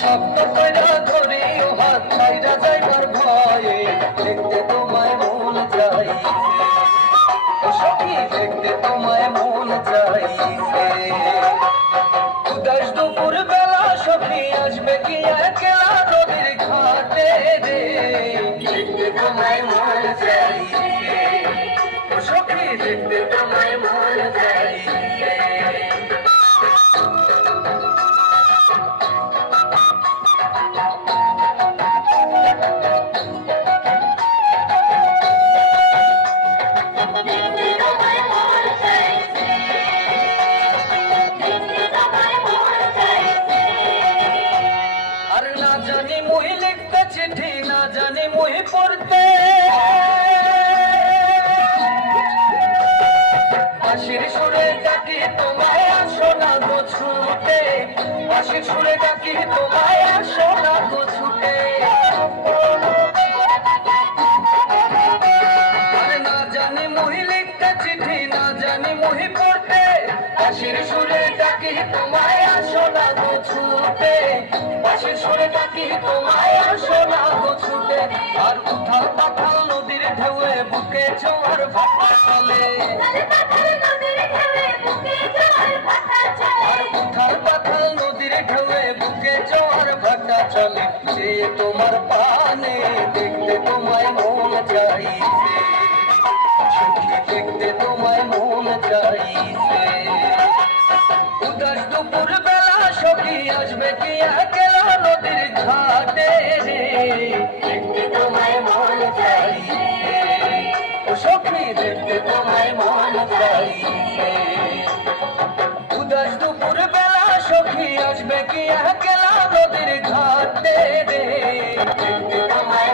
শক্ত কইরা ধরি ও হাত ছাইরা যাইবার ভয়ে দেখতে তোমায় মন চাইছে ও সখী দেখতে তোমায় মন চাইছে উদাস দুপুর বেলা সখী আসবে কি একলা নদীর ঘাটে রে দেখতে তোমায় মন চাইছে ও সখী দেখতে তোমায় মন চাইছে জানি মুই লিখতে চিঠি না জানি মুই পড়তে বাঁশির সুরে ডাকি তোমায় আসো না গো ছুটে বাঁশির সুরে ডাকি তোমায় আসো না গো ছুটে আরে না জানি মুই লিখতে চিঠি না জানি মুই পড়তে বাঁশির সুরে ডাকি তোমায় আসো না গো ছুটে বাঁশির সুরে ডাকি তোমায় আসো না গো ছুটে আর উথাল পাথাল নদীর ঢেউয়ে বুকে জোয়ার ভাটা চলে আর উথাল পাথাল নদীর ঢেউয়ে বুকে জোয়ার ভাটা চলে সে তোমার পানে দেখতে তোমায় মন চাইছে সখী দেখতে তোমায় মন চাইছে উদাস দুপুর বেলা সখী আসবে কি একলা নদীর ঘাটে রে দেখতে তোমায় মন চাইছে ও সখী দেখতে তোমায় মন চাইছে উদাস দুপুর বেলা সখী আসবে কি একলা নদীর ঘাটে রে দেখতে তোমায়